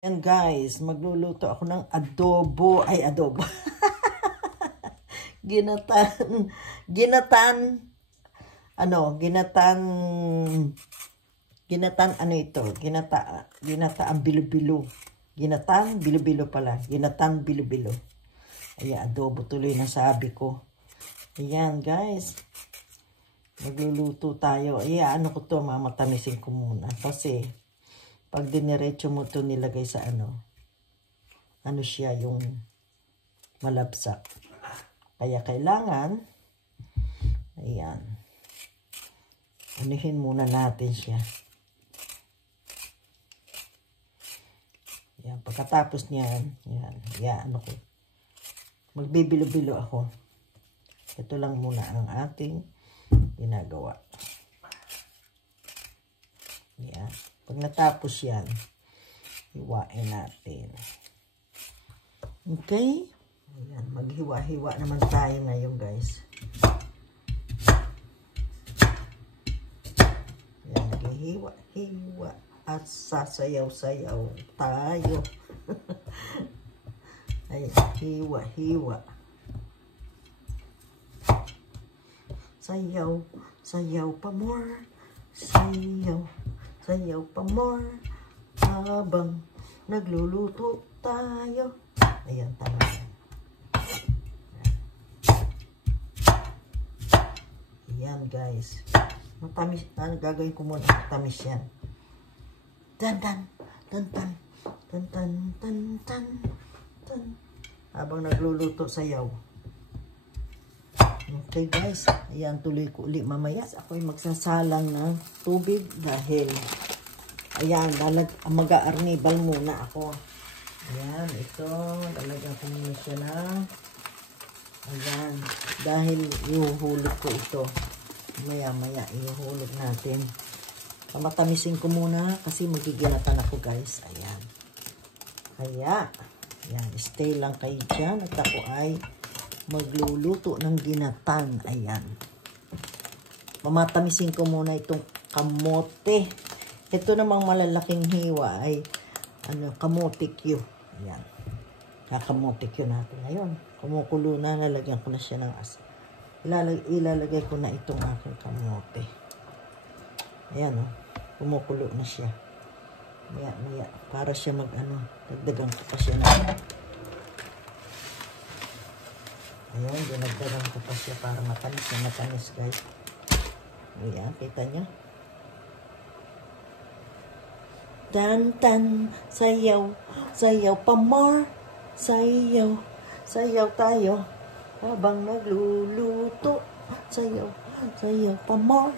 Yan guys, magluluto ako ng adobo. Ay, adobo. Ginatan, ano ito? Ginataang bilo-bilo. Ginatan, bilo-bilo pala. Ginatan, bilo-bilo. Ayan, adobo tuloy na sabi ko. Ayan guys. Magluluto tayo. Ayan, ko to, mamatamisin ko muna. Kasi, pag diniretso mo to nilagay sa ano siya, yung malabsak. Kaya kailangan, ayan, anuhin muna natin siya. Ayan, pagkatapos niyan, ayan, ko. Magbibilo-bilo ako. Ito lang muna ang ating ginagawa. Ayan. Pag natapos yan, hiwain natin. Okay? Ayan, maghiwa-hiwa naman tayo ngayon guys. Ayan, naghihiwa-hiwa at sasayaw-sayaw tayo. Ayan, hiwa-hiwa. Sayaw, sayaw pa more. Sayaw. Sayaw pa more habang nagluluto tayo. Ayan, tama yan. Ayan guys. Matamis. Gagawin ko muna. Matamis yan. Tan-tan. Tan-tan. Tan-tan. Tan-tan. Tan. Habang nagluluto sayaw. Okay guys, ayan, tuloy ko ulit mamaya. Ako'y magsasalang ng tubig dahil, ayan, mag-aarnibal muna ako. Ayan, ito, lalagyan ko muna siya na, ayan, dahil ihuhulog ko ito. Maya-maya, ihuhulog natin. Pamatamisin ko muna kasi magiginatan ako guys. Ayan. Kaya, ayan, stay lang kayo dyan at ako ay magluluto ng ginatan. Ayan. Mamatamisin ko muna itong kamote. Ito namang malalaking hiwa ay kamote Q. Ayan. Kakamote Q natin ngayon. Kumukulo na, lalagyan ko na siya ng asin. Ilalagay ko na itong aking kamote. Ayan, oh. Kumukulo na siya. Maya. Para siya dagdagan ko pa siya na. Ayan, dinagdagan ko pa siya para matamis na matamis guys. Ayan, kita nyo. Tan-tan, sayaw, sayaw pa more. Sayaw, sayaw tayo. Habang nagluluto, sayaw, sayaw pa more.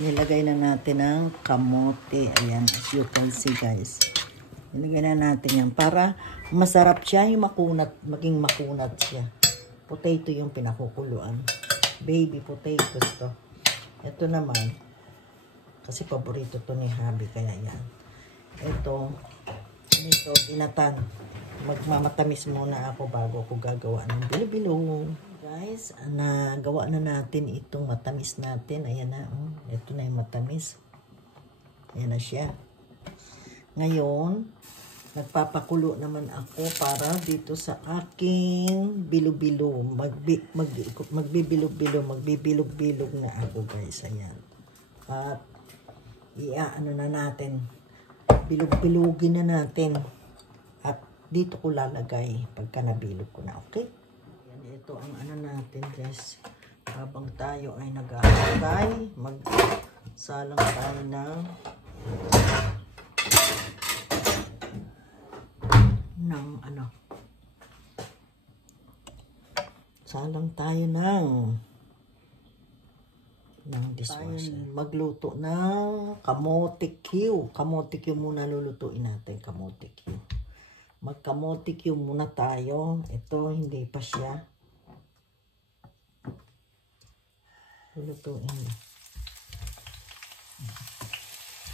Nilagay na natin ang kamote. Ayan, as you can see guys. Nilagay na natin yan para masarap siya, yung makunat, maging makunat siya. Potato yung pinakukuluan. Baby potatoes to. Ito naman, kasi paborito to ni Habi, kaya yan. Ito, ginatan. Magmamatamis muna ako bago ko gagawa ng bilo-bilo. Guys, nagawa na natin itong matamis natin. Ayan na, ito na yung matamis. Ayan na siya. Ngayon, nagpapakulo naman ako para dito sa aking bilo-bilo. Magbibilog-bilog na ako guys. Ayan. At iaano na natin. Bilog-bilogin na natin. At dito ko lalagay pagka nabilog ko na. Okay? Ayan, ito ang natin guys. Habang tayo ay nag-aantay, magsalang tayo ng salang tayo ng dishwasher. Magluto ng kamote Q. Kamote Q muna lulutuin natin. Kamote Q. Mag-kamote Q muna tayo. Ito, hindi pa siya. Lulutuin.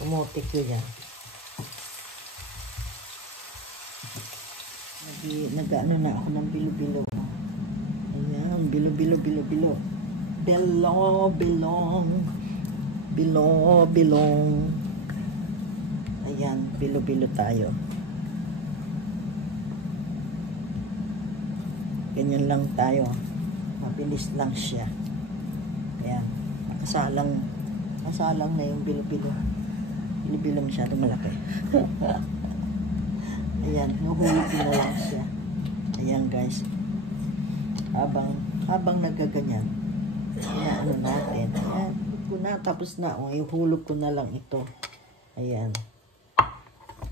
Kamote Q yan. Nag-ano na ako ng bilo-bilo. Ayan, bilo-bilo. Belong. Ayan, bilo-bilo tayo. Ganyan lang tayo. Mabilis lang siya. Ayan. Nakasalang na yung bilo-bilo. Bilo-bilo masyadong malaki. Ayan, nuhulog na lang siya. Ayan guys. Habang nagaganyan. Ayan, ano natin. Ayan, tapos na. Ihulog ko na lang ito. Ayan.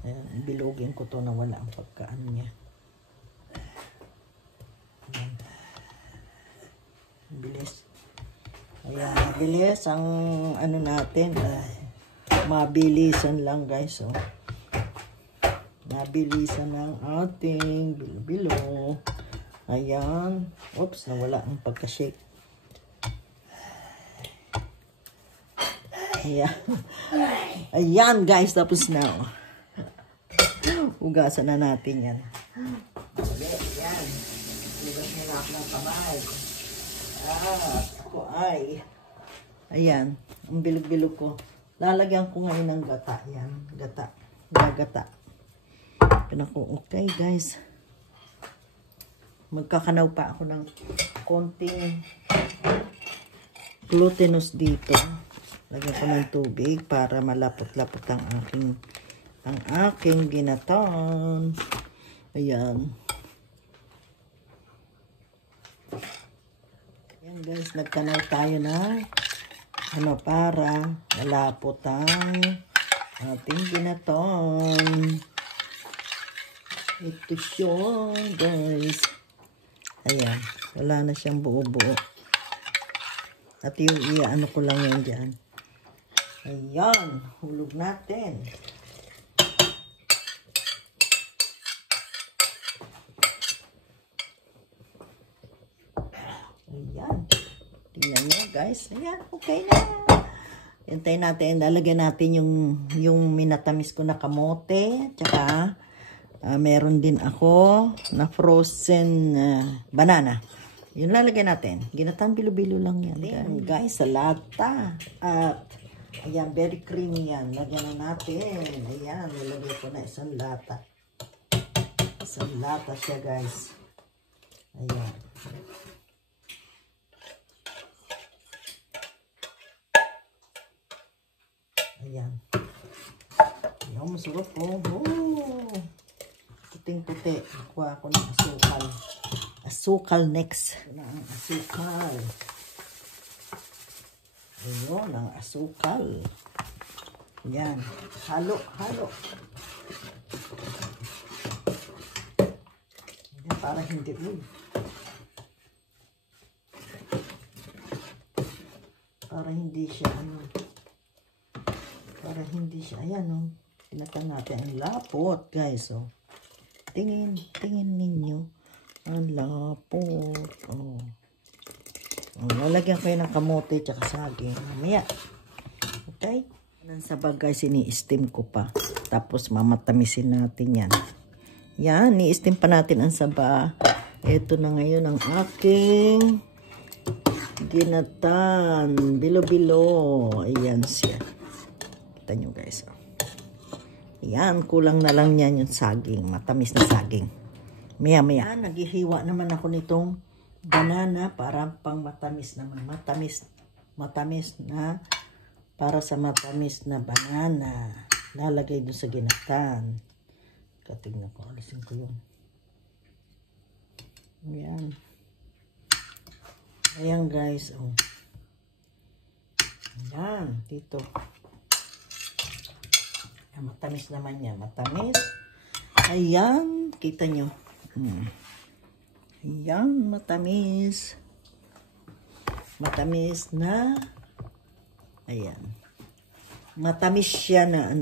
Ayan, bilogin ko to na wala ang pagkaan niya. Ayan. Bilis. Ayan, bilis ang ano natin. Mabilisan lang guys. Oh. Mabilisan ng ating bilo-bilo. Ayan. Oops, nawala ang pagka-shake. Ayan. Ayan guys, tapos na. Hugasan na natin yan. Ayan. Hugas na ako ng kamay. Ako ay. Ayan. Ang bilog-bilog ko. Lalagyan ko ngayon ng gata. Yan. Gata. Gagata. Okay guys. Magkakanaw pa ako ng konting glutinous dito. Lagyan ko ng tubig para malapot-lapot ang aking ginataan. Ayan. Ayan guys, nagkanaw tayo na para malapot ang ating ginataan. Ito siya guys. Ayan, wala na siyang buo-buo. At yung ano ko lang yan dyan. Ayan, hulog natin. Ayan. Tingnan nyo guys. Ayan, okay na. Hintayin natin. Lalagyan natin yung minatamis ko na kamote. Tsaka, meron din ako na frozen banana. Yun lalagyan natin. Ginatang bilo-bilo lang yan. Ayan guys, sa lata. At, ayan, very creamy yan. Lagyan na natin. Ayan, nilagay ko na isang lata. Isang lata siya guys. Ayan. Ayan. Ayan, masarap po. Oh. Puting-puti. Nakuha ko ng asukal. Asukal next. Ito na ang asukal. Ayun, ang asukal. Ayan. Halo, halo. Ayan, para hindi para hindi siya ayan tinatan natin ang lapot guys. Tingin ninyo ang lapot. Lalagyan ko ng kamote tsaka saging mamaya. Okay, nang sabag guys, ini-steam ko pa, tapos mamatamisin natin yan. Yan, ni-steam pa natin ang saba. Ito na ngayon ang aking ginatan, bilo-bilo. Ayan siya, kita nyo guys. Ayan, kulang na lang yan yung saging, matamis na saging. Maya-maya, naghihiwa naman ako nitong banana para pang matamis naman. Matamis na, para sa matamis na banana. Lalagay doon sa ginatan. Katingnan ko, alisin ko yun. Ayan. Ayan guys. Ayan, dito. Matamis naman yan. Matamis. Ayan. Kita nyo. Ayan. Matamis. Matamis na. Ayan. Matamis siya na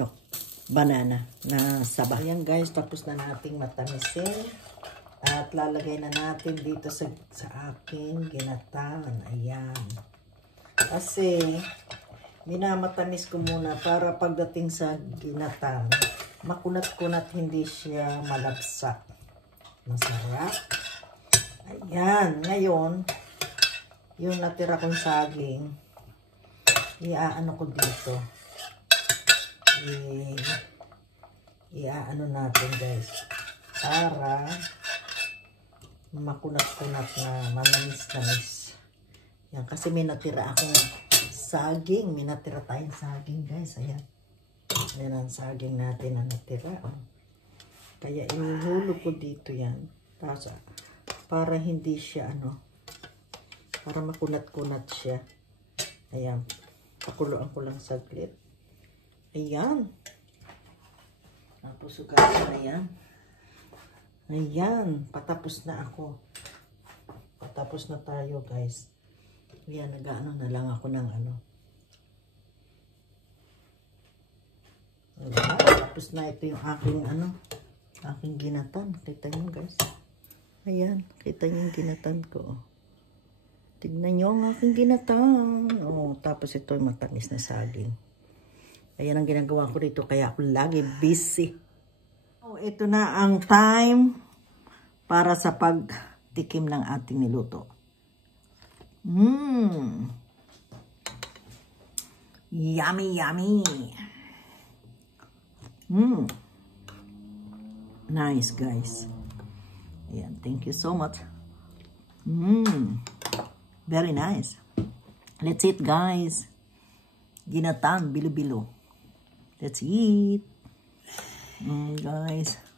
banana. Na saba. Ayan guys. Tapos na nating matamisin. At lalagay na natin dito sa aking ginatan. Ayan. Kasi minamatamis ko muna para pagdating sa ginatan, makunat-kunat, hindi siya malabsak. Masarap. Ayan. Ngayon, yung natira kong saging, iaano ko dito. iaano natin guys. Para makunat-kunat na manamis-namis. Yan, kasi may natira akong saging. May natira tayong saging guys. Ayan. Ayan ang saging natin na natira. Kaya inuhulog ko dito yan. Tapos, para hindi siya para makunat-kunat siya. Ayan. Pakuluan ko lang saglit. Ayan. Tapos sugasan na yan. Ayan. Patapos na ako. Patapos na tayo guys. Ayan. Nag-ano na lang ako ng Ayan. Tapos na ito yung aking ginatan. Kita nyo guys. Ayan. Kita nyo yung ginatan ko. Tignan nyo ang aking ginatan. Tapos ito yung matamis na saging. Ayan ang ginagawa ko dito. Kaya ako lagi busy. Ito na ang time para sa pagtikim ng ating niluto. Yummy, yummy. Nice, guys. Ayan, thank you so much. Very nice. Let's eat, guys. Ginatan, bilo-bilo. Let's eat. Guys.